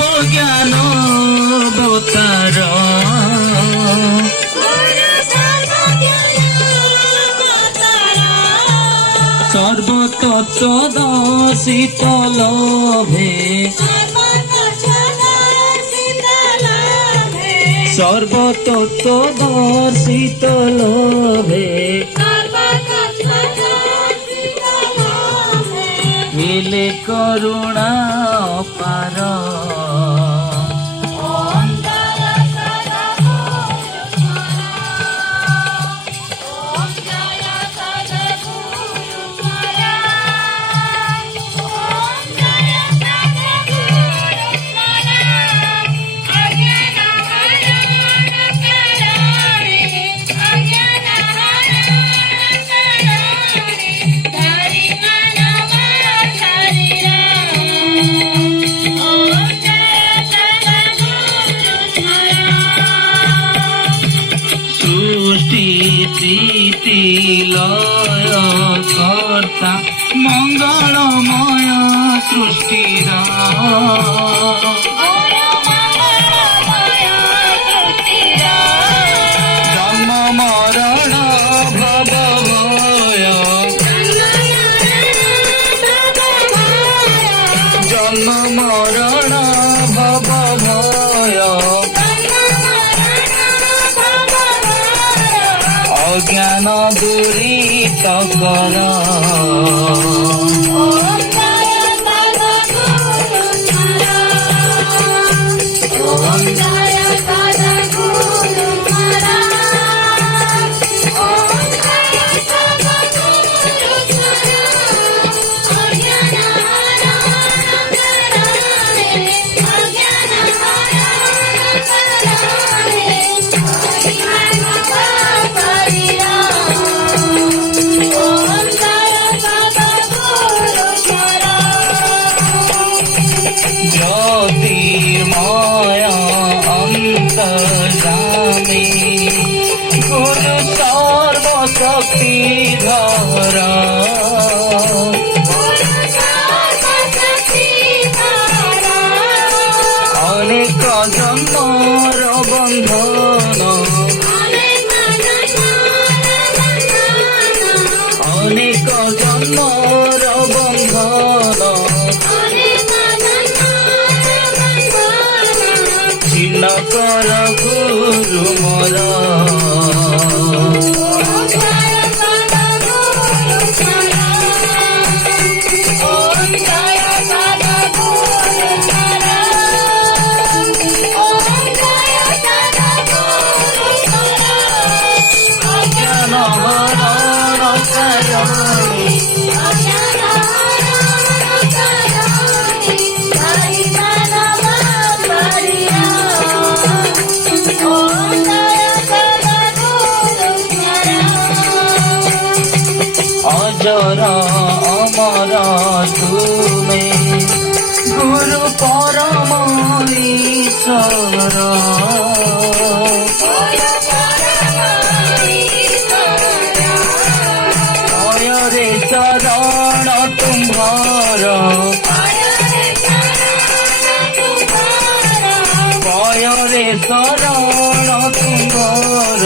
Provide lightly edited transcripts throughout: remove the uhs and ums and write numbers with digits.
সর্বজ্ঞান অবতার সর্বতত্ত্ব দর্শিত লোভে সর্বতত্ত্ব দর্শিত লোভে হেলে করুণা অপার প্রীতি লয় কর্তা মঙ্গলময় সৃষ্টির জন্ম মরণ ভব ভয় জন্ম মরণ ভব ভয় অজ্ঞান দূরিত কর জ্যোতির্ময় অন্তর্যামী গুরু সর্বশক্তিধর অনেক জন্মর বন্ধন অনেক জন্মর বন্ধন ছিন্ন কর গুরু মোর অজ্ঞান হরণ কারণে অজর অমর তুমে গুরু পরম ঈশ্বর রে শরণ তুম্ভর রে শরণ তুম্ভর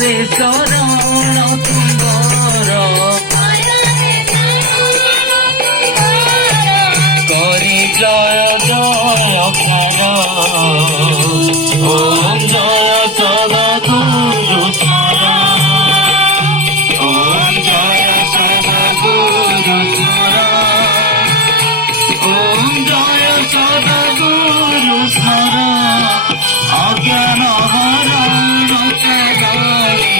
রে শরণ তুম্ভর করি জয় জয় খার ওম জয় সদা গুরু স্মর ওম জয় সদা গুরু স্মর ওম জয় সদা গুরু স্মর অজ্ঞান হরণ কারণে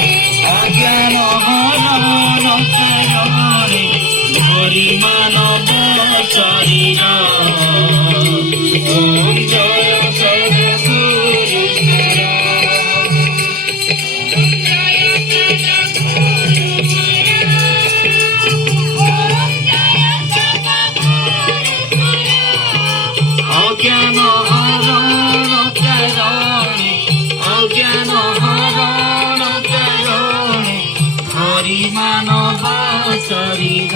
অজ্ঞান হরণ কারণে হরি মানব শরীর ওম জয় সদা গুরু স্মর অজ্ঞান হরণ কারণে অজ্ঞান হরণ কারণে হরি মানব শরীর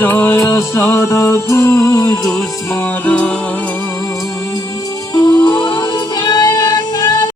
জয় সদ্গুরু স্মরণ